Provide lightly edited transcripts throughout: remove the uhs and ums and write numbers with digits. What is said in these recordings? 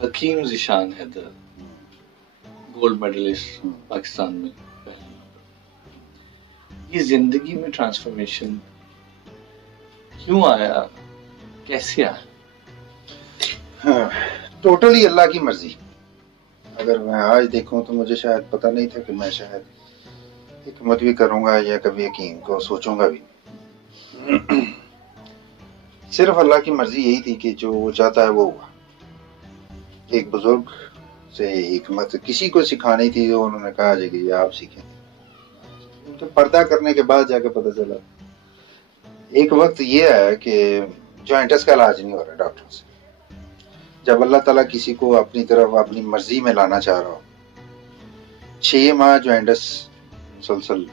حکیم Zeeshan Haider gold medalist Pakistan میں پہلے نمبر۔ یہ زندگی میں ٹرانسفارمیشن کیوں آیا، کیسے آیا؟ ٹوٹلی اللہ کی مرضی۔ اگر میں آج دیکھوں تو مجھے شاید پتہ نہیں تھا کہ میں شاید حکمت بھی کروں گا یا کبھی حکیم کو سوچوں گا بھی۔ صرف اللہ کی مرضی یہی تھی کہ جو وہ چاہتا ہے وہ ہوا۔ ایک بزرگ سے حکمت کسی کو سکھانی تھی، تو انہوں نے کہا جی کہ یہ آپ سیکھیں۔ ان کے پردہ کرنے کے بعد جا کے پتہ چلا ایک وقت یہ ہے کہ جوائنٹس کا علاج نہیں ہو رہا ڈاکٹر سے۔ جب اللہ تعالیٰ کسی کو اپنی طرف اپنی مرضی میں لانا چاہ رہا ہو، 6 ماہ جوائنٹس مسلسل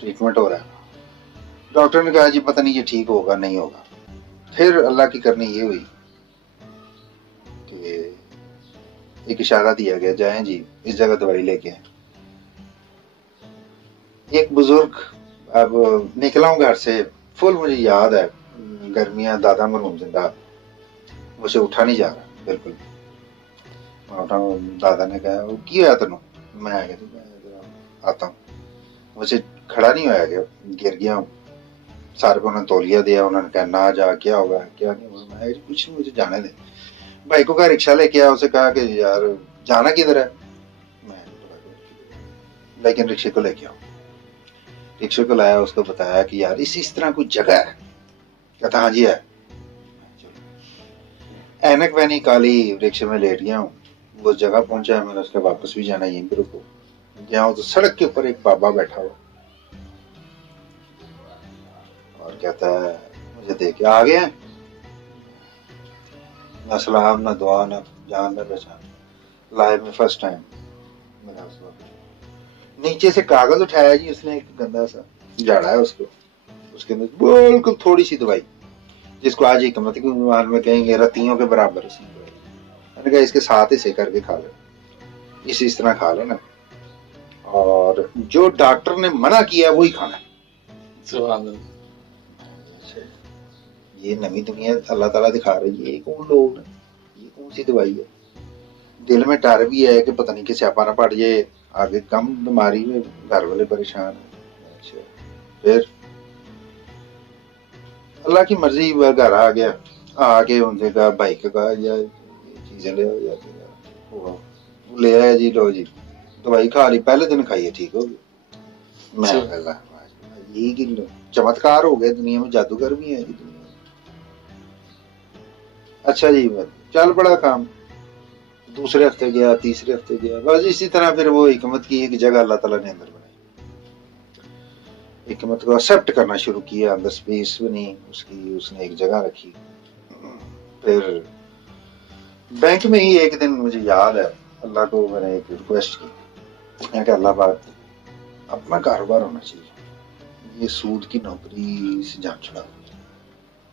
ٹریٹمنٹ ہو رہا ہے، ڈاکٹر نے کہا جی پتہ نہیں یہ ٹھیک ہوگا نہیں ہوگا۔ پھر اللہ کی کرنی یہ ہوئی کہ ایک اشارہ دیا گیا، جائیں جی اس جگہ دوائی لے کے آئیں۔ ایک بزرگ، اب نکلا ہوں گھر سے، فل مجھے یاد ہے، گرمیاں، دادا مرحوم زندہ، مجھے اٹھا نہیں جا رہا بالکل۔ دادا نے کہا وہ کی ہوا تینوں؟ میں آتا ہوں۔ مجھے کھڑا نہیں ہوا گیا، گر گیا ہوں۔ سارے کو انہوں نے تولیہ دیا، انہوں نے کہا نہ جا، کیا ہوگا کیا نہیں ہوگا۔ میں کچھ نہیں، مجھے جانے دیں۔ بھائی کو کہا رکشا لے کے آیا، اسے کہا کہ یار جانا کدھر ہے؟ میں لیکن رکشے کو لے کے آؤ۔ رکشے کو لایا، اس کو بتایا کہ یار اس طرح کوئی جگہ ہے۔ کہتا ہاں جی ہے۔ اینک پہنی، کالی، رکشے میں لیٹ گیا ہوں۔ وہ جگہ پہنچا ہے، میں نے اس کے واپس بھی جانا، یہیں پہ رکو۔ گیا ہوں تو سڑک کے اوپر ایک بابا بیٹھا ہوا اور کہتا ہے مجھے دیکھ کے آ گئے ہیں، نہ سلام، نہ دعا، نہ جان، نہ پہچان، لائف میں فرسٹ ٹائم۔ نیچے سے کاغذ اٹھایا جی اس نے، ایک گندا سا جھاڑا ہے اس کو، اس کے اندر بالکل تھوڑی سی دوائی، جس کو آج حکمت کی زبان میں کہیں گے رتیوں کے برابر اس دوائی۔ میں نے کہا اس کے ساتھ اسے کر کے کھا لے، اس طرح کھا لینا، اور جو ڈاکٹر نے منع کیا وہی کھانا ہے۔ سبحان اللہ۔ یہ نئی دنیا اللہ تعالیٰ دکھا رہی ہے، یہ کون لوگ ہیں، یہ کون سی دوائی ہے۔ دل میں ڈر بھی ہے کہ پتہ نہیں کہ سیاپا نہ پڑ جائے، آگے کم بیماری میں گھر والے پریشان ہیں۔ پھر اللہ کی مرضی، گھر آ گیا، آ کے ان سے کہا بھائی کا کہا یا چیزیں لے آؤ، لے آیا جی، لو جی دوائی کھا لی، پہلے دن کھائیے ٹھیک ہو گیا۔ میں یہی چمتکار ہو گئے دنیا میں، جادوگر بھی ہے دنیا میں۔ اچھا جی چل پڑا کام، دوسرے ہفتے گیا، تیسرے ہفتے گیا، بس اسی طرح پھر وہ حکمت کی ایک جگہ اللہ تعالیٰ نے اندر بنائی، حکمت کو ایکسپٹ کرنا شروع کیا، اندر سپیس بنی اس کی، اس نے ایک جگہ رکھی۔ پھر بینک میں ہی ایک دن مجھے یاد ہے اللہ کو میں نے ایک ریکویسٹ کی کہ اللہ پاک اپنا کاروبار ہونا چاہیے، یہ سود کی نوکری سے جان چھڑا۔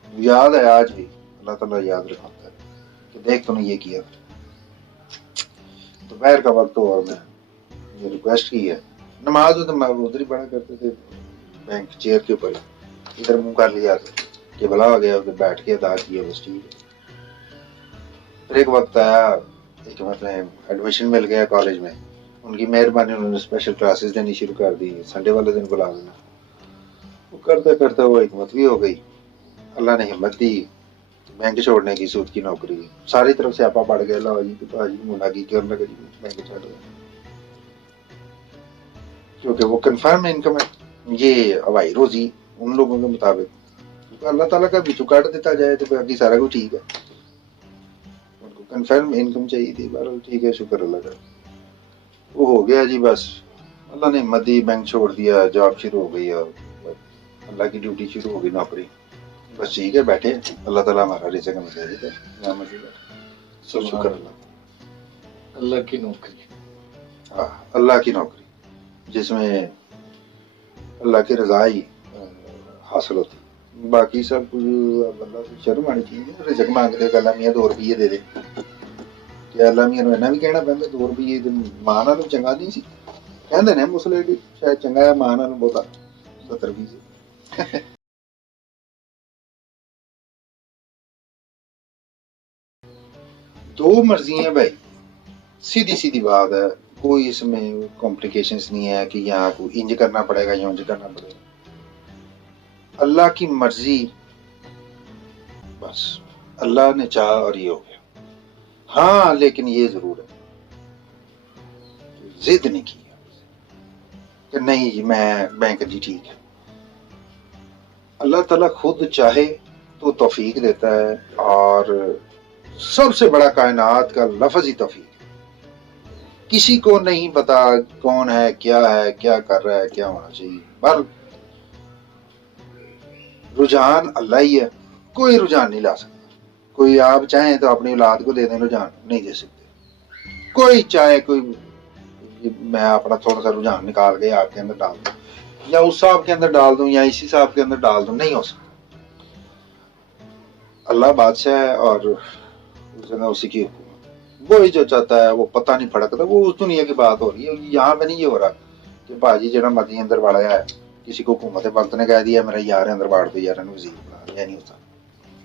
یاد ہے آج بھی، اللہ تعالیٰ یاد رکھتا ہے کہ دیکھ تو نے یہ کیا۔ دوپہر کا وقت ہو اور میں یہ ریکویسٹ کی ہے، نماز تو میں ادھر ہی پڑھا کرتے تھے بینک چیئر کے اوپر، ادھر منہ کر لیا کہ بلا ہو گیا، ادھر بیٹھ کے ادا کیا، بس ٹھیک ہے۔ پھر ایک وقت آیا ایک مطلب ایڈمیشن مل گیا کالج میں، ان کی مہربانی انہوں نے اسپیشل کلاسز دینی شروع کر دی، سنڈے والے دن بلا دینا۔ وہ کرتے کرتے وہ حکمت بھی ہو گئی، اللہ نے ہمت دی، بینک چھوڑنے کی، سود کی نوکری، ساری طرف سے آپا پڑ گیا، لاؤ جی تو جی ملا کی کرنے لگا جی بینک چھوڑ گیا، کیونکہ وہ کنفرم انکم ہے، یہ ہوائی روزی ان لوگوں کے مطابق اللہ تعالیٰ کا بھی تو کاٹ دیتا جائے تو باقی سارا کچھ ٹھیک ہے، ان کو کنفرم انکم چاہیے تھی۔ بہرحال ٹھیک ہے، شکر اللہ کا، وہ ہو گیا جی، بس اللہ نے ہمت دی، بینک چھوڑ دیا، جاب شروع ہو گئی، اور اللہ کی ڈیوٹی شروع ہو گئی، نوکری، بس ٹھیک ہے بیٹھے، اللہ تعالیٰ ہمارا رزق ہمیں دے دیتا ہے، شکر اللہ، اللہ کی نوکری، ہاں اللہ کی نوکری جس میں اللہ کی رضا ہی حاصل ہوتی، باقی سب کچھ اب اللہ سے شرم آنی چاہیے۔ رزق مانگتے کہ اللہ میاں 2 روپیے دے دے، کہ اللہ میاں نے بھی کہنا پہنتا 2 روپیے ماں نال چنگا نہیں سی، کہندے نے مسلے کہ شاید چنگا ہے ماں نال بہتا 70 روپیے۔ دو مرضی ہیں بھائی، سیدھی سیدھی بات ہے، کوئی اس میں کمپلیکیشنز نہیں ہے کہ یہاں کو انج کرنا پڑے گا یا انج کرنا پڑے گا، اللہ کی مرضی، بس اللہ نے چاہا اور یہ ہو گیا۔ ہاں لیکن یہ ضرور ہے، ضد نہیں کی کہ نہیں جی میں کہ جی ٹھیک ہے۔ اللہ تعالیٰ خود چاہے تو توفیق دیتا ہے، اور سب سے بڑا کائنات کا لفظ ہی توفیق ہے۔ کسی کو نہیں پتا کون ہے، کیا کر رہا ہے، کیا ہونا چاہیے، پر رجحان اللہ ہی ہے، کوئی رجحان نہیں لا سکتا۔ کوئی آپ چاہیں تو اپنی اولاد کو دے دیں رجحان، نہیں دے سکتے۔ کوئی چاہے کوئی میں اپنا تھوڑا سا رجحان نکال کے آپ کے اندر ڈال دوں، یا اس صاحب کے اندر ڈال دوں، یا اسی صاحب کے اندر ڈال دوں، نہیں ہو سکتا۔ اللہ بادشاہ ہے اور اسی کی حکومت، وہی جو چاہتا ہے، وہ پتہ نہیں پھڑکتا۔ وہ اس دنیا کی بات ہو رہی ہے، یہاں پہ نہیں یہ ہو رہا کہ بھاجی جڑا مرضی اندر باڑا ہے، کسی کو حکومت وقت نے کہہ دیا میرا یار اندر باڑ دو، یار وزیر بنا، یہ نہیں ہوتا۔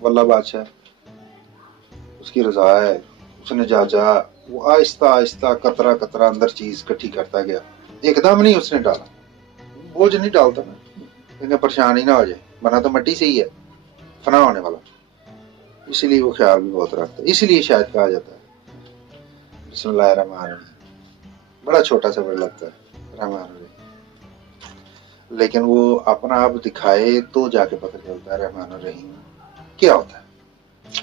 وہ اللہ بادشاہ، اس کی رضا ہے، اس نے جا وہ آہستہ آہستہ قطرہ قطرہ اندر چیز کٹھی کرتا گیا، ایک دم نہیں اس نے ڈالا، بوجھ نہیں ڈالتا نا، کیونکہ پریشان ہی نہ ہو جائے، بنا تو مٹی سے ہی ہے، فنا ہونے والا۔ اسی لیے وہ خیال بھی بہت رکھتا ہے، اسی لیے شاید کہا جاتا ہے بسم اللہ الرحمن الرحیم، بڑا چھوٹا سا ورڈ لگتا ہے رحمان الرحیم، لیکن وہ اپنا آپ دکھائے تو جا کے پتہ چلتا ہے رحمان الرحیم کیا ہوتا ہے،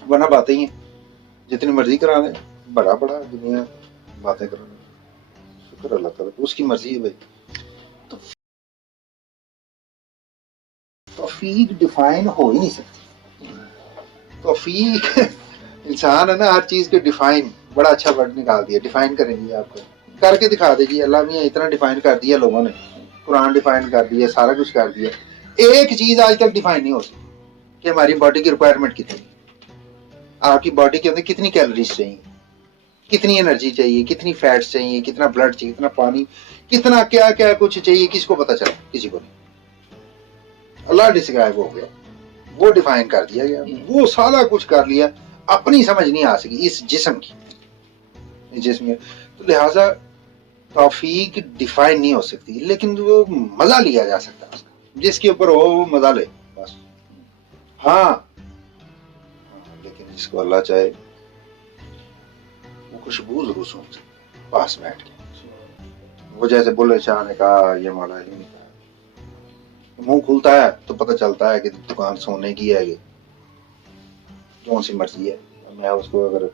ورنہ باتیں ہی ہیں، جتنی مرضی کرا لیں، بڑا دنیا باتیں کرا لیں، شکر اللہ تعالیٰ، اس کی مرضی ہے بھائی۔ توفیق ڈیفائن ہو ہی نہیں سکتی، توفیق انسان ہے نا، ہر چیز کے ڈیفائن، بڑا اچھا ورڈ نکال دیا، ڈیفائن کریں گے آپ کو کر کے دکھا دے جی، اللہ میاں اتنا ڈیفائن کر دیا لوگوں نے، قرآن ڈیفائن کر دیا، سارا کچھ کر دیا، ایک چیز آج تک ڈیفائن نہیں ہو سکی کہ ہماری باڈی کی ریکوائرمنٹ کتنی، آپ کی باڈی کے اندر کتنی کیلوریز چاہیے، کتنی انرجی چاہیے، کتنی فیٹس چاہیے، کتنا بلڈ چاہیے، کتنا پانی، کتنا کیا کچھ چاہیے، کس کو پتا چلا، کسی کو نہیں۔ اللہ ڈسکرائب ہو گیا، وہ ڈیفائن کر دیا گیا، وہ سارا کچھ کر لیا، اپنی سمجھ نہیں آ سکی اس جسم کی، تو لہٰذا توفیق ڈیفائن نہیں ہو سکتی، لیکن وہ مزہ لیا جا سکتا ہے، جس کے اوپر ہو وہ مزہ لے بس۔ ہاں لیکن جس کو اللہ چاہے وہ خوشبو ضرور سن سکتے پاس بیٹھ کے، وہ جیسے بلے شاہ نے کہا، یہ مولا علی نے کہا، منہ کھلتا ہے تو پتہ چلتا ہے کہ دکان سونے کی ہے، یہ کون سی مرضی ہے۔ میں اس کو اگر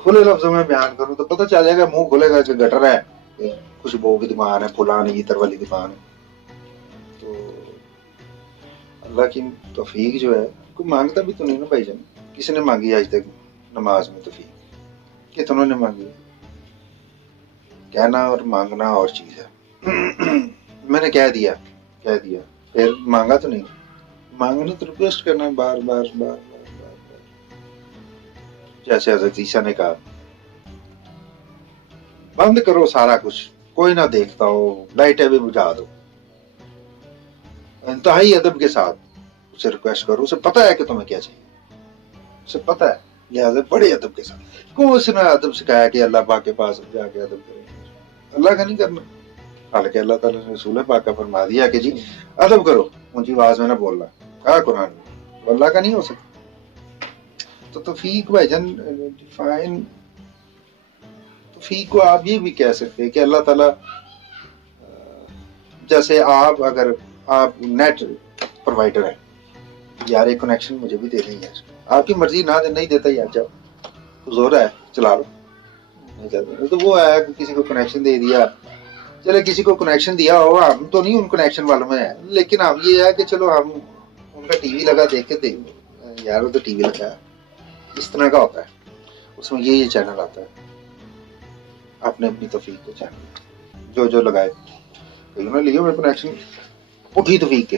کھلے لفظوں میں بیان کروں تو پتہ چل جائے گا، منہ کھلے گا کہ گٹر ہے، خوشبو کی دکان ہے، فلانی عطر والی دکان ہے۔ تو اللہ کی توفیق جو ہے، کوئی مانگتا بھی تو نہیں نا بھائی جان، کسی نے مانگی آج تک نماز میں توفیق؟ کتنوں نے مانگی؟ کہنا اور مانگنا اور چیز ہے۔ میں نے کہہ دیا پھر مانگا تو نہیں، مانگنا تو ریکویسٹ کرنا بار بار بار بار بار بار، جیسے حضرت عیسیٰ نے کہا بند کرو سارا کچھ، کوئی نہ دیکھتا ہو، لائٹیں بھی بجھا دو، انتہائی ادب کے ساتھ اسے ریکویسٹ کرو، اسے پتہ ہے کہ تمہیں کیا چاہیے، اسے پتہ ہے، لہٰذا بڑے ادب کے ساتھ۔ کون اس نے ادب سکھایا کہ اللہ پاک کے پاس جا کے ادب کرے؟ اللہ کا نہیں کرنا، حالانکہ اللہ تعالیٰ نے رسول پاک کا فرما دیا کہ جی ادب کرو، اونچی آواز میں نہ بولنا، کہا قرآن میں، اللہ کا نہیں ہو سکتا۔ تو توفیق بھائی جان ڈیفائن، توفیق کو آپ یہ بھی کہہ سکتے ہیں کہ اللہ تعالیٰ، جیسے اگر آپ نیٹ پرووائڈر ہیں، یار ایک کنیکشن مجھے بھی دے دیں یار، آپ کی مرضی نہ نہیں دیتا یار، جب زور ہے چلا لو، تو وہ ہے کسی کو کنیکشن دے دیا، چلے کسی کو کنیکشن دیا ہو، ہم تو نہیں ان کنیکشن والوں میں ہیں، لیکن ہم یہ ہے کہ چلو ہم ان کا ٹی وی لگا دیکھ کے یار وہ تو ٹی وی لگا ہے، اس طرح کا ہوتا ہے، اس میں یہ چینل آتا ہے، اپنے اپنی توفیق کے چینل جو لگائے، انہوں نے لیے ہوئے کنیکشن اٹھی توفیق کے،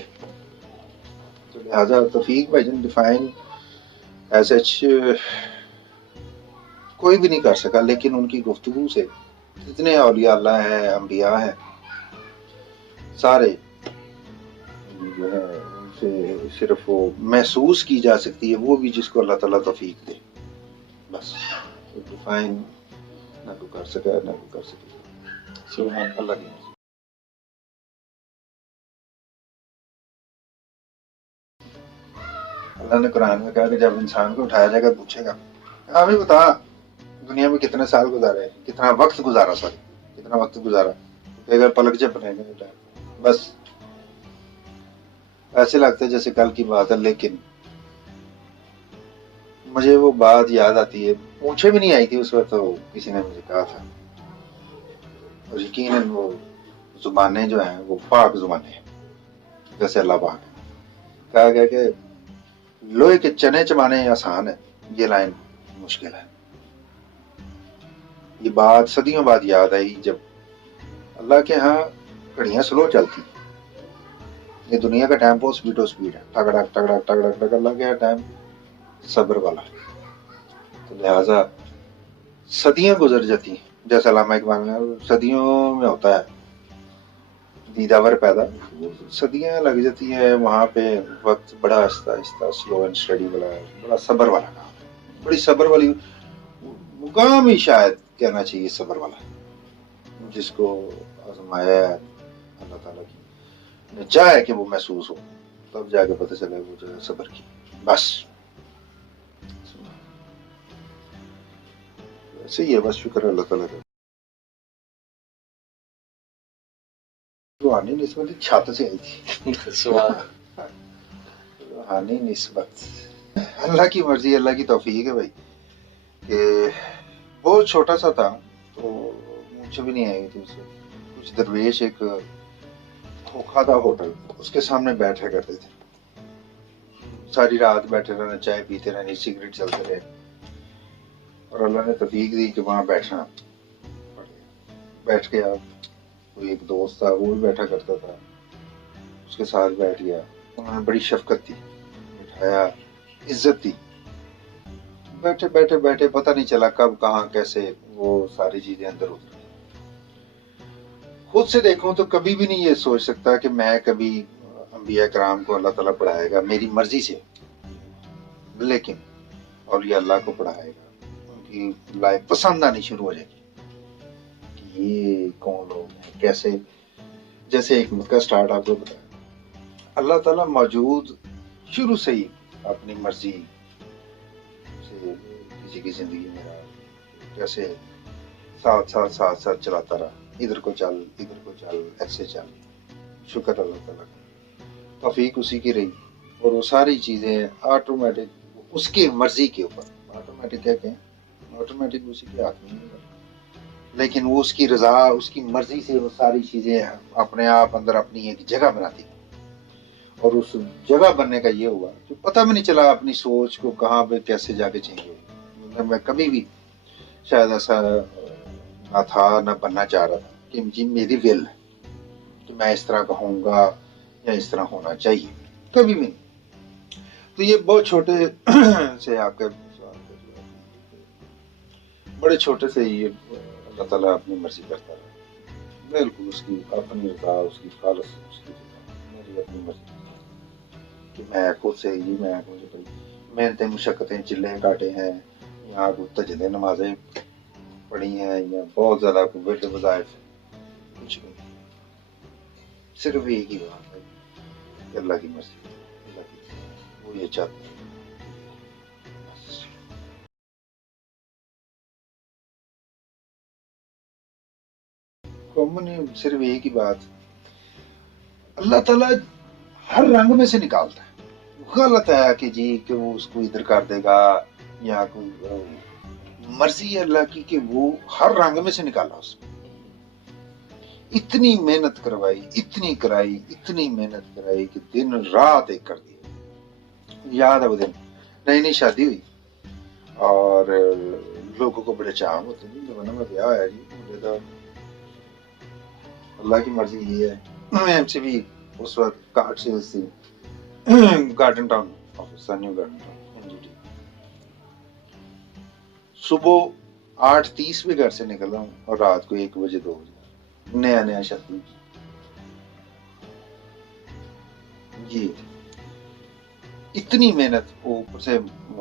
تو لہٰذا توفیق بھائی جان ڈیفائن ایز سچ کوئی بھی نہیں کر سکا، لیکن ان کی گفتگو سے جتنے اولیاء اللہ ہیں، انبیاء ہیں، سارے جو ہے ان سے صرف وہ محسوس کی جا سکتی ہے، وہ بھی جس کو اللہ تعالیٰ توفیق دے، بس ڈیفائن نہ کوئی کر سکا نہ کوئی کر سکے. سبحان اللہ کی مرضی. اللہ نے قرآن میں کہا کہ جب انسان کو اٹھایا جائے گا پوچھے گا ہاں بھی بتا دنیا میں کتنے سال گزارے, کتنا وقت گزارا, کتنا وقت گزارا, اگر پلک جب بنے گا بس ایسے لگتا ہے جیسے کل کی بات ہے. لیکن مجھے وہ بات یاد آتی ہے, مجھے بھی نہیں آئی تھی اس وقت, تو کسی نے مجھے کہا تھا, اور یقیناً وہ زبانیں جو ہیں وہ پاک زبانیں ہیں جیسے اللہ پاک ہے. کہا گیا کہ لوہے کے چنے چبانے آسان ہے, یہ لائن مشکل ہے. یہ بات صدیوں بعد یاد آئی جب اللہ کے ہاں گھڑیاں سلو چلتی, یہ دنیا کا ٹائم بہت سپیڈ ہے, ٹگڑک ٹگڑک ٹگڑک ٹگڑک. اللہ کے ٹائم صبر والا ہے, تو لہذا صدیاں گزر جاتی ہیں. جیسے علامہ اقبال میں صدیوں میں ہوتا ہے دیداور پیدا, صدیاں لگ جاتی ہیں وہاں پہ. وقت بڑا آہستہ آہستہ سلو اینڈ اسٹڈی بڑا صبر والا کام, بڑی صبر والی مقام ہی شاید کہنا چاہیے صبر والا, جس کو آزمایا ہے اللہ تعالیٰ کی نے چاہے کہ وہ محسوس ہو, تب جا کے پتہ چلے وہ جو ہے صبر کی. بس ایسے ہی ہے, بس شکر ہے اللہ تعالیٰ کا. روحانی نسبت چھت سے آئی تھی. سبحان روحانی نسبت اللہ کی مرضی, اللہ کی توفیق ہے بھائی. کہ بہت چھوٹا سا تھا تو مجھے بھی نہیں آئی تھی اسے. کچھ درویش ایک کھوکھا تھا ہوٹل, اس کے سامنے بیٹھا کرتے تھے, ساری رات بیٹھے رہنا, چائے پیتے رہنے, سگریٹ چلتے رہے, اور اللہ نے توفیق دی کہ وہاں بیٹھنا پڑ گیا. بیٹھ گیا, کوئی ایک دوست تھا وہ بھی بیٹھا کرتا تھا, اس کے ساتھ بیٹھ گیا. انہوں نے بڑی شفقت دی, بٹھایا, عزت دی. بیٹھے بیٹھے بیٹھے پتہ نہیں چلا کب کہاں کیسے وہ ساری چیزیں اندر اتر گئی. خود سے دیکھوں تو کبھی بھی نہیں یہ سوچ سکتا کہ میں کبھی انبیاء کرام کو اللہ تعالیٰ پڑھائے گا میری مرضی سے, لیکن اولیاء اللہ کو پڑھائے گا, ان کی لائف پسند آنی شروع ہو جائے گی کہ یہ کون لوگ ہیں کیسے. جیسے حکمت کا سٹارٹ آپ کو بتایا, اللہ تعالیٰ موجود شروع سے ہی اپنی مرضی سے کسی کی زندگی میں رہا, کیسے ساتھ ساتھ ساتھ ساتھ چلاتا رہا, ادھر کو چل ادھر کو چل ایسے چل. شکر اللہ تعالیٰ کا, توفیق اسی کی رہی, اور وہ ساری چیزیں آٹومیٹک اس کی مرضی کے اوپر. آٹومیٹک کہتے ہیں, آٹومیٹک اسی کے ہاتھ میں نہیں ہے, لیکن وہ اس کی رضا اس کی مرضی سے وہ ساری چیزیں اپنے آپ اندر اپنی ایک جگہ بناتی. اور اس جگہ بننے کا یہ ہوا کہ پتہ بھی نہیں چلا اپنی سوچ کو کہاں پہ کیسے جا کے چینج ہوئی. میں کبھی بھی شاید ایسا نہ تھا, نہ بننا چاہ رہا تھا کہ جی میری ول ہے کہ میں اس طرح کہوں گا یا اس طرح ہونا چاہیے, کبھی بھی نہیں. تو یہ بہت چھوٹے سے آپ کے بڑے چھوٹے سے ہی اللہ تعالیٰ اپنی مرضی کرتا رہا, بالکل اس کی اپنی رضا, اس کی خالص, اس کی میری اپنی مرضی کہ میں خود سے ہی مجھے بھائی محنتیں مشقتیں چلے کاٹے ہیں, یہاں کو تجدید نمازیں پڑھی ہیں, یا بہت زیادہ ورد وظائف, کچھ بھی صرف ایک ہی بات ہے کہ اللہ کی مرضی, اللہ کی وہ یہ چاہتے ہیں. کامن صرف ایک ہی بات, اللہ تعالیٰ ہر رنگ میں سے نکالتا ہے. غلط ہے کہ جی کہ وہ اس کو ادھر کر دے گا, یا کوئی مرضی ہے اللہ کی کہ وہ ہر رنگ میں سے نکالا. اس میں اتنی محنت کروائی, اتنی کرائی, اتنی محنت کرائی کہ دن رات ایک کر دیا. یاد ہے وہ دن نئی نئی شادی ہوئی اور لوگوں کو بڑے چاہم ہوتے ہیں, زمانہ میں بیاہ ہے جی, مجھے تو اللہ کی مرضی یہ ہے. ایم سی بھی اس وقت کارڈ سیلز تھی, garden town office, new garden town. صبح 8:30 پہ گھر سے نکلا ہوں اور رات کو 1 بجے 2 بجے نیا نیا شخص جی. اتنی محنت, اوپر سے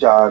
4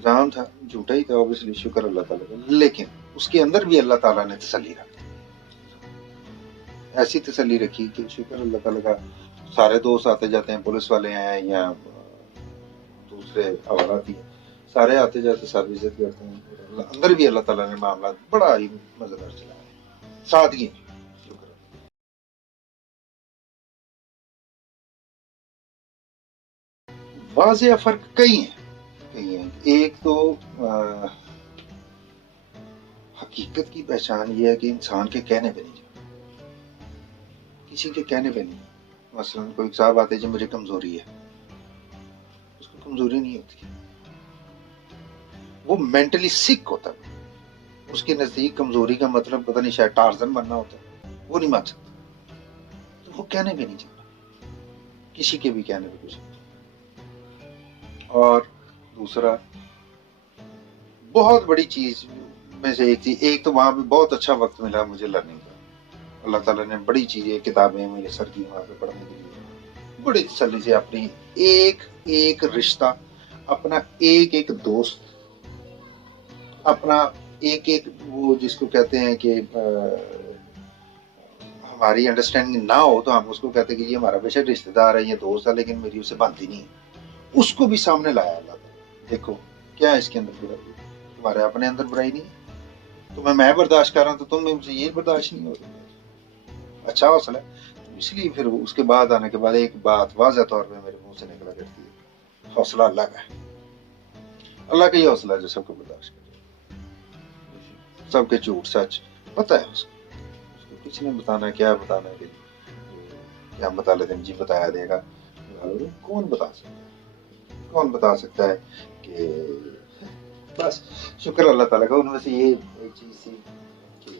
الزام تھا جھوٹا ہی تھا obviously، شکر اللہ تعالیٰ کا، لیکن اس کے اندر بھی اللہ تعالیٰ نے تسلی رکھی، ایسی تسلی رکھی کہ شکر اللہ تعالیٰ کا، سارے دوست آتے جاتے ہیں، پولیس والے ہیں یا دوسرے حوالات ہیں، سارے آتے جاتے ساتھ وزٹ کرتے ہیں، اندر بھی اللہ تعالیٰ نے معاملات بڑا ہی مزیدار چلایا، سادگی، شکر اللہ۔ واضح فرق کئی ہیں، ایک تو حقیقت کی پہچان یہ ہے کہ انسان کے کہنے پہ نہیں جانا، کسی کے کہنے پہ نہیں۔ مثلا کوئی صاحب آتے جو مجھے کمزوری ہے، اس کو کمزوری نہیں ہوتی، وہ مینٹلی سک ہوتا ہے، اس کے نزدیک کمزوری کا مطلب پتہ نہیں شاید ٹارزن بننا ہوتا ہے، وہ نہیں مان سکتا، تو وہ کہنے پہ نہیں جانا، کسی کے بھی کہنے پہ کچھ نہیں۔ اور دوسرا بہت بڑی چیز میں سے ایک تھی، ایک تو وہاں پہ بہت اچھا وقت ملا مجھے لرننگ کا، اللہ تعالیٰ نے بڑی چیزیں کتابیں میرے سر کی وہاں پہ پڑھنے کے لیے، بڑی تسلی سے اپنی ایک ایک رشتہ، اپنا ایک ایک دوست، اپنا ایک ایک وہ جس کو کہتے ہیں کہ ہماری انڈرسٹینڈنگ نہ ہو تو ہم اس کو کہتے ہیں کہ یہ ہمارا بے شک رشتے دار ہے، یہ دوست ہے، لیکن میری اسے بنتی نہیں ہے، اس کو بھی سامنے لایا اللہ تعالیٰ، دیکھو کیا ہے اس کے اندر برائی، تمہارے اپنے اندر برائی نہیں ہے، تمہیں میں برداشت کر رہا ہوں تو تم مجھے یہ برداشت نہیں ہو رہی، اچھا حوصلہ ہے، اس لیے پھر اس کے بعد آنے کے بعد ایک بات واضح طور پہ میرے منہ سے نکلا کرتی ہے، حوصلہ اللہ کا ہے، اللہ کا ہی حوصلہ ہے جو سب کو برداشت کرے، سب کے جھوٹ سچ پتہ ہے اس کو کچھ نہیں بتانا، کیا بتانا کہ کیا بتا لیتے ہیں جی بتایا دے گا، کون بتا سکتا ہے کہ بس شکر اللہ تعالیٰ کا، ان میں سے یہ ایک چیز تھی کہ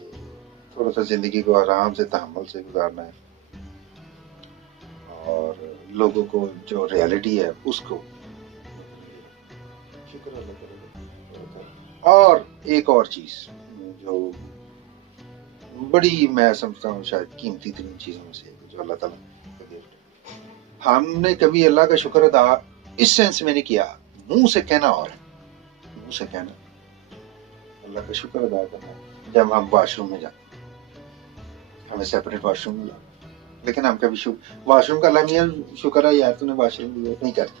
تھوڑا سا زندگی کو آرام سے تحمل سے گزارنا ہے، اور لوگوں کو جو ریالٹی ہے اس کو شکر اللہ تعالیٰ۔ اور ایک اور چیز جو بڑی میں سمجھتا ہوں شاید قیمتی ترین چیزوں میں سے جو اللہ تعالیٰ نے، ہم نے کبھی اللہ کا شکر ادا اس سینس میں نہیں کیا، منہ سے کہنا، اور منہ سے کہنا اللہ کا شکر ادا کرنا جب ہم واش روم میں جاتے، ہمیں سیپریٹ واش روم ملا، لیکن ہم کبھی واش روم کا لمحہ شکر ہے یار تو نے واش روم دیا نہیں کرتے،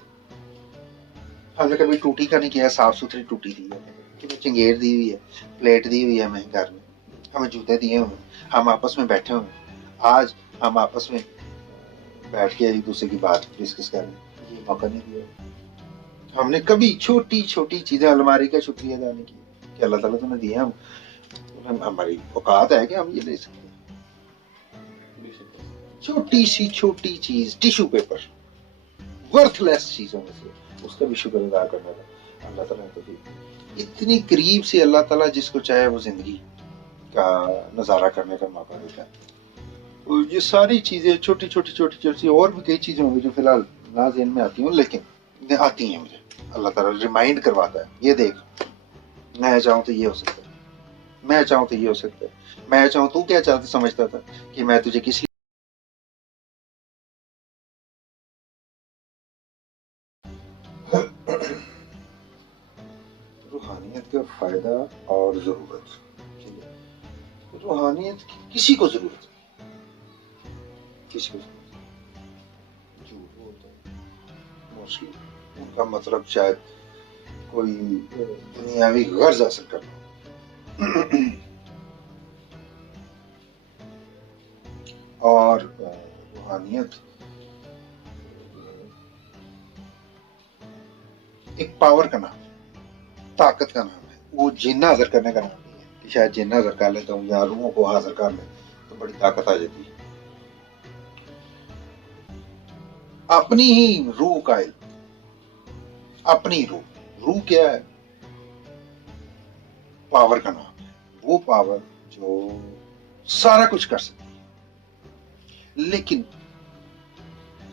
ہم نے کبھی ٹوٹی کا نہیں کیا، صاف ستھری ٹوٹی دی ہے، چنگیر دی ہوئی ہے، پلیٹ دی ہوئی ہے ہمیں گھر میں، ہمیں جوتے دیے ہوئے، ہم آپس میں بیٹھے ہوئے، آج ہم آپس میں بیٹھ کے ایک دوسرے کی بات ڈسکس کریں، یہ موقع نہیں دیا، ہم نے کبھی چھوٹی چھوٹی چیزیں، الماری کا شکریہ ادا نہیں کیا کہ اللہ تعالیٰ تمہیں دیا، ہماری اوقات ہے کہ ہم یہ لے سکتے ہیں، چھوٹی چیز ٹیشو پیپر، ورتھ لیس چیزوں میں سے اس کا بھی شکر ادا کرنا تھا، اللہ تعالیٰ نے تو اتنی قریب سے اللہ تعالیٰ جس کو چاہے وہ زندگی کا نظارہ کرنے کا موقع دیتا ہے، یہ ساری چیزیں چھوٹی چھوٹی اور بھی کئی چیزیں ہوں گی جو فی الحال نہ ذہن میں آتی ہوں، لیکن آتی ہیں مجھے، اللہ تعالیٰ ریمائنڈ کرواتا ہے، یہ دیکھ میں چاہوں تو یہ ہو سکتا ہے، میں چاہوں تو یہ ہو سکتا ہے، میں چاہوں تو کیا چاہتا سمجھتا تھا کہ میں تجھے کس لیے روحانیت کا فائدہ اور ضرورت، روحانیت کی کسی کو ضرورت ہے، کسی کو جھوٹ بولتا ہے موسٹلی ان کا مطلب شاید کوئی دنیاوی غرض حاصل کرنا، اور روحانیت ایک پاور کا نام ہے، طاقت کا نام ہے، وہ جن حاضر کرنے کا نام نہیں ہے کہ شاید جن حاضر کر لیتا ہوں یا روحوں کو حاضر کر لیں تو بڑی طاقت آ جاتی ہے، اپنی ہی روح کا علم، اپنی روح کیا ہے، پاور کا نام ہے، وہ پاور جو سارا کچھ کر سکتی ہے، لیکن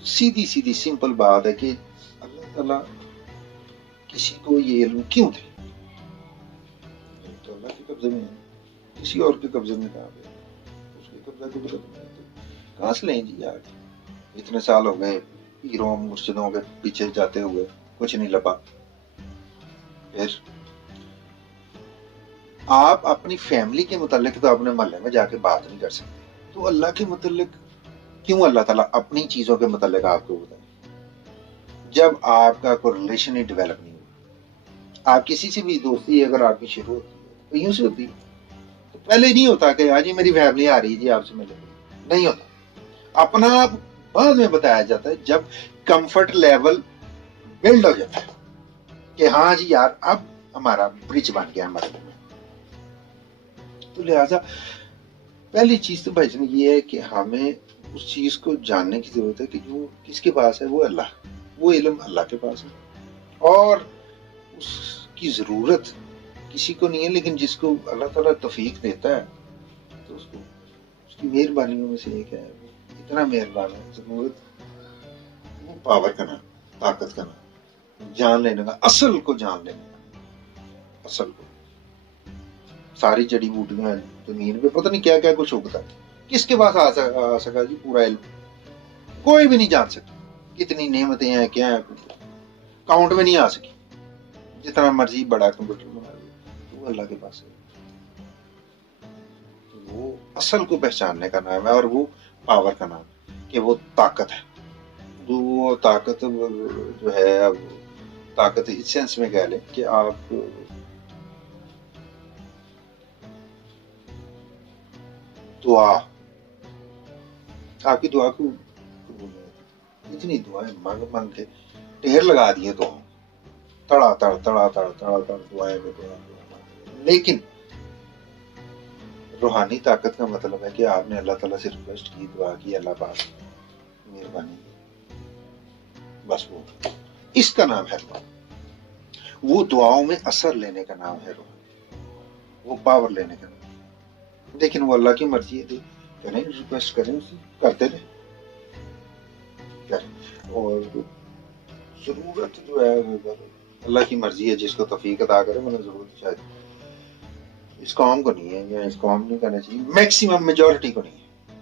سیدھی سمپل بات ہے کہ اللہ تعالیٰ کسی کو یہ علم کیوں دے، تو اللہ کے قبضے میں ہے، کسی اور کے قبضے میں کہاں پہ، اس کے قبضہ کو کہاں سے لیں جی یار، اتنے سال ہو گئے پیروں مرشدوں کے پیچھے جاتے ہوئے کچھ نہیں لبا، پھر آپ اپنی فیملی کے متعلق تو اپنے محلے میں جا کے بات نہیں کر سکتے، تو اللہ کے متعلق کیوں اللہ تعالیٰ اپنی چیزوں کے متعلق آپ کو بتائیں؟ جب آپ کا کوئی ریلیشن ہی ڈیولپ نہیں ہوا، آپ کسی سے بھی دوستی اگر آپ کی شروع ہوتی ہے تو یوں سے ہوتی ہے، تو پہلے نہیں ہوتا کہ آج میری فیملی آ رہی ہے جی آپ سے ملے، نہیں ہوتا، اپنا آپ بعد میں بتایا جاتا ہے جب کمفرٹ لیول بلڈ ہو جاتا ہے کہ ہاں جی یار اب ہمارا برج بن گیا ہمارے میں. تو لہذا پہلی چیز تو بھائی جان یہ ہے کہ ہمیں اس چیز کو جاننے کی ضرورت ہے کہ جو کس کے پاس ہے وہ اللہ، وہ علم اللہ کے پاس ہے، اور اس کی ضرورت کسی کو نہیں ہے، لیکن جس کو اللہ تعالیٰ توفیق دیتا ہے تو اس کو اس کی مہربانیوں میں سے ایک ہے، وہ اتنا مہربان ہے، ضرورت وہ پاور کا نام، طاقت کا نام، جان لینے کا، اصل کو جان لینے کا، اصل کو. ساری جڑی بوٹیاں زمین پہ پتہ نہیں کیا کیا کچھ اگتا ہے، کس کے پاس آ سکا جی پورا علم؟ کوئی بھی نہیں جان سکتا، کتنی نعمتیں ہیں کیا ہے کاؤنٹ میں نہیں آ سکی، جتنا مرضی بڑا کمپیوٹر بنا لے، وہ اللہ کے پاس ہے. وہ اصل کو پہچاننے کا نام ہے، اور وہ پاور کا نام ہے کہ وہ طاقت ہے. وہ طاقت جو ہے، اب طاقت اس سینس میں کہہ لیں کہ آپ دعا، آپ کی دعا کو اتنی دعائیں مانگ مانگ کے ڈھیر لگا دیے تو تڑا تڑ دعائیں میں دعا، لیکن روحانی طاقت کا مطلب ہے کہ آپ نے اللہ تعالیٰ سے ریکویسٹ کی، دعا کی، اللہ پاک مہربانی کی، بس وہ اس کا نام ہے روح. وہ دعاؤں میں اثر لینے کا نام ہے روح، وہ پاور لینے کا نام. لیکن وہ اللہ کی مرضی ہے، کریں ریکویسٹ کریں، اسے کرتے رہیں، اور ضرورت جو ہے وہ اللہ کی مرضی ہے، جس کو توفیق عطا کرے. مطلب ضرورت شاید اس قوم کو نہیں ہے، یا اس قوم نہیں کرنا چاہیے، میکسیمم میجورٹی کو نہیں ہے،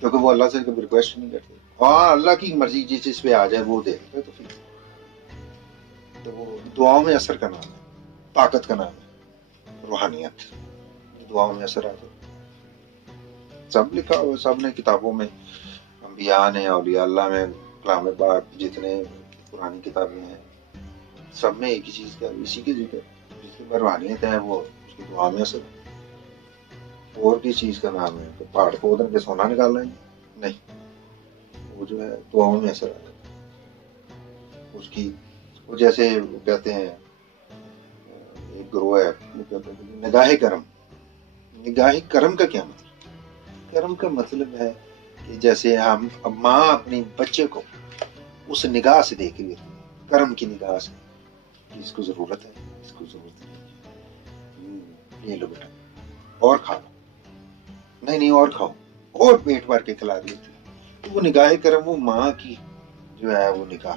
کیونکہ وہ اللہ سے کبھی ریکویسٹ نہیں کرتے. ہاں اللہ کی مرضی جس پہ آ جائے وہ دے تو پھر تو وہ دعاؤں میں اثر کا نام ہے، طاقت کا نام ہے، روحانیت دعاؤں میں اثر آتا ہے. سب لکھا ہوا، سب نے کتابوں میں، انبیاء نے، اولیاء اللہ میں، کلام پاک جتنے پرانی کتابیں ہیں سب میں ایک ہی چیز کا، اسی کے ذکر، جس کی روحانیت ہے وہ اس کی دعا میں اثر ہے. اور کس چیز کا نام ہے کہ پہاڑ کو ادھر کے سونا نکالنا ہے؟ نہیں، وہ جو ہے دعاؤں میں اثر آتا ہے. اس کی وہ جیسے کہتے ہیں ایک گروہ ہے، وہ کہتے ہیں نگاہ کرم. نگاہ کرم کا کیا مطلب؟ کرم کا مطلب ہے کہ جیسے ہم ماں اپنی بچے کو اس نگاہ سے دیکھ رہی ہے، کرم کی نگاہ سے، اس کو ضرورت ہے، اس کو ضرورت نہیں، یہ لو بیٹا اور کھاؤ، نہیں اور کھاؤ، اور پیٹ بھر کے کھلا دیتی. تو وہ نگاہ کرم، وہ ماں کی جو ہے وہ نگاہ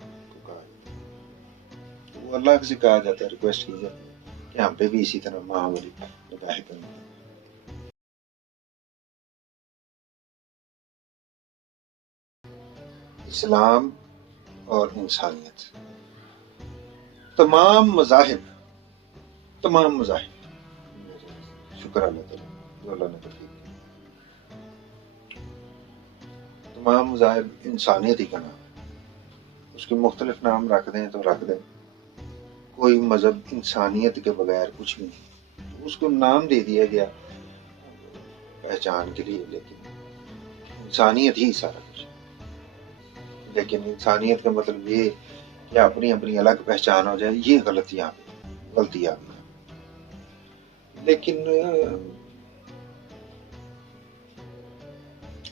کو کہا جاتا ہے. وہ اللہ سے کہا جاتا ہے، ریکویسٹ کی جاتی ہے کہ ہم پہ بھی اسی طرح ماں والی نگاہ کرم. اسلام اور انسانیت، تمام مذاہب، شکر اللہ تعالیٰ جو اللہ نے توفیق دی، تمام مذاہب انسانیت ہی کا نام ہے. اس کے مختلف نام رکھ دیں تو رکھ دیں، کوئی مذہب انسانیت کے بغیر کچھ بھی نہیں. اس کو نام دے دیا گیا پہچان کے لیے، لیکن انسانیت ہی سارا کچھ. لیکن انسانیت کا مطلب یہ کہ اپنی اپنی الگ پہچان ہو جائے، یہ غلطی آ گئی. لیکن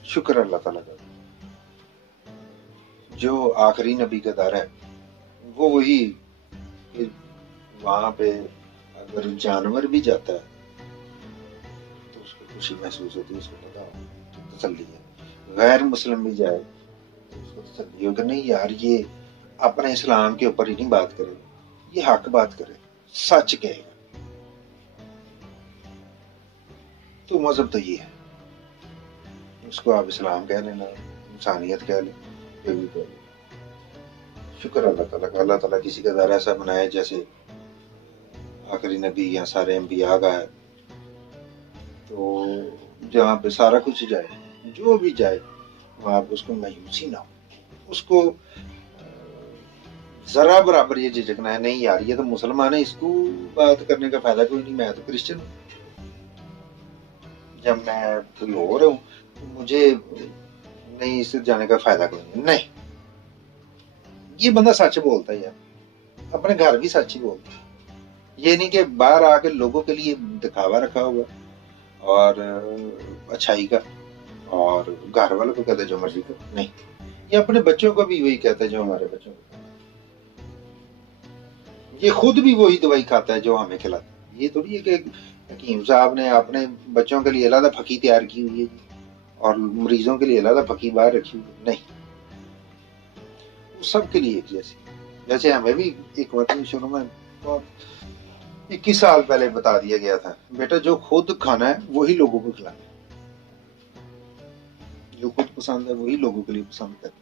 شکر اللہ تعالیٰ کا، جو آخری نبی کا در ہے وہ وہی کہ وہاں پہ اگر جانور بھی جاتا ہے تو اس کو خوشی محسوس ہوتی ہے، اس کو پتا تسلی ہے. غیر مسلم بھی جائے تو اس کو تسلی ہو کہ نہیں یار یہ اپنے اسلام کے اوپر ہی نہیں بات کرے، یہ حق بات کرے، سچ کہے گا. تو مذہب تو یہ ہے، اس کو آپ اسلام کہہ لینا، انسانیت کہہ لیں، کوئی بھی کہہ لیں. شکر اللہ تعالیٰ کا، اللہ تعالیٰ کسی کا در ایسا بنائے جیسے آخری نبی یا سارے انبیاء کا ہے، تو جہاں پہ سارا کچھ جائے، جو بھی جائے وہاں پہ اس کو مایوسی نہ ہو، اس کو ذرا برابر یہ جھجکنا ہے نہیں یار یہ تو مسلمان ہے، اس کو بات کرنے کا فائدہ کوئی نہیں، میں تو کرسچن ہوں، جب میں کوئی اور ہوں مجھے نہیں اس سے جانے کا فائدہ کوئی نہیں، یہ بندہ سچ بولتا ہے یار، اپنے گھر بھی سچ ہی بولتا ہے، یہ نہیں کہ باہر آ کے لوگوں کے لیے دکھاوا رکھا ہوا اور اچھائی کا، اور گھر والوں کو کہتا ہے جو مرضی کرو، نہیں، یہ اپنے بچوں کو بھی وہی کہتا ہے جو ہمارے بچوں کو، یہ خود بھی وہی دوائی کھاتا ہے جو ہمیں کھلاتا ہے، یہ تھوڑی ہے کہ حکیم صاحب نے اپنے بچوں کے لیے علیحدہ پھکی تیار کی ہوئی ہے اور مریضوں کے لیے علیحدہ پھکی باہر رکھی ہوئی ہے، نہیں، وہ سب کے لیے ایک جیسی، جیسے ہمیں بھی ایک وقت شروع میں 21 سال پہلے بتا دیا گیا تھا بیٹا جو خود کھانا ہے وہی لوگوں کو کھلانا ہے، جو خود پسند ہے وہی لوگوں کے لیے پسند کرنا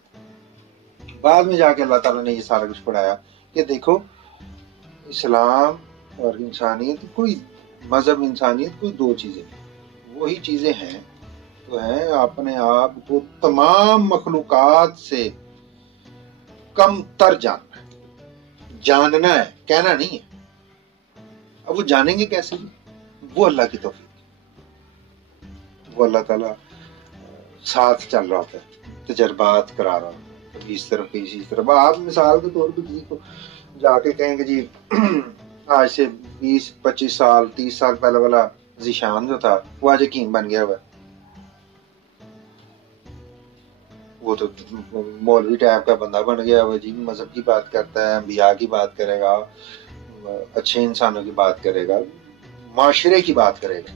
ہے، بعد میں جا کے اللہ تعالیٰ نے یہ سارا کچھ پڑھایا کہ دیکھو اسلام اور انسانیت کوئی مذہب انسانیت کوئی دو چیزیں نہیں، وہی چیزیں ہیں تو ہیں اپنے آپ کو تمام مخلوقات سے کم تر جاننا ہے، کہنا نہیں ہے، اب وہ جانیں گے کیسے، وہ اللہ کی توفیق، وہ اللہ تعالیٰ ساتھ چل رہا ہوتا ہے، تجربات کرا رہا ہوتا ہے، کبھی اس طرف کبھی اسی طرف، آپ مثال کے طور پہ کسی کو جا کے کہیں گے جی آج سے 20 25 سال 30 سال پہلے والا ذیشان جو تھا وہ آج یقین بن گیا ہوا ہے، وہ تو مولوی ٹائپ کا بندہ بن گیا ہوا جی، مذہب کی بات کرتا ہے، انبیاء کی بات کرے گا، اچھے انسانوں کی بات کرے گا، معاشرے کی بات کرے گا،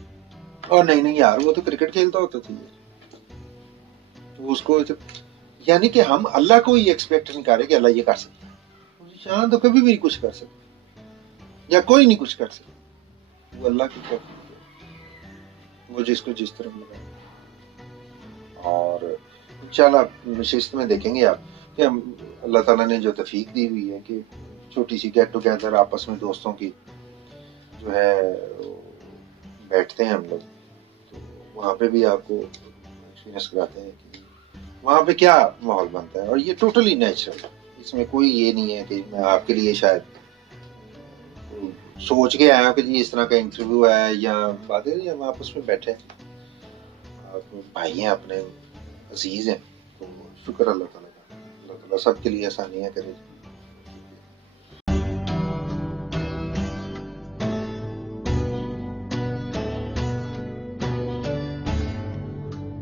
اور نہیں یار وہ تو کرکٹ کھیلتا ہوتا تھا، تو اس کو یعنی کہ ہم اللہ کو ہی ایکسپیکٹ نہیں کر رہے کہ اللہ یہ کر سکتا ہے، شان تو کبھی بھی نہیں کچھ کر سکتا یا کوئی نہیں کچھ کر سکتا، وہ اللہ کی توفیق ہے، وہ جس کو جس طرح لگا، اور انشاءاللہ نشست میں دیکھیں گے آپ کہ اللہ تعالیٰ نے جو توفیق دی ہوئی ہے کہ چھوٹی سی گیٹ ٹوگیدر آپس میں دوستوں کی جو ہے بیٹھتے ہیں ہم لوگ، تو وہاں پہ بھی آپ کو ایکسپیرینس کراتے ہیں کہ وہاں پہ کیا ماحول بنتا ہے، اور یہ ٹوٹلی نیچرل ہے، اس میں کوئی یہ نہیں ہے کہ میں آپ کے لیے شاید سوچ کے آیا ہوں کہ جی اس طرح کا انٹرویو ہے یا باتیں، ہم آپس میں بیٹھے آپ بھائی ہیں اپنے عزیز ہیں، تو شکر اللہ تعالیٰ کا، اللہ تعالیٰ سب کے لیے آسانیاں کرے۔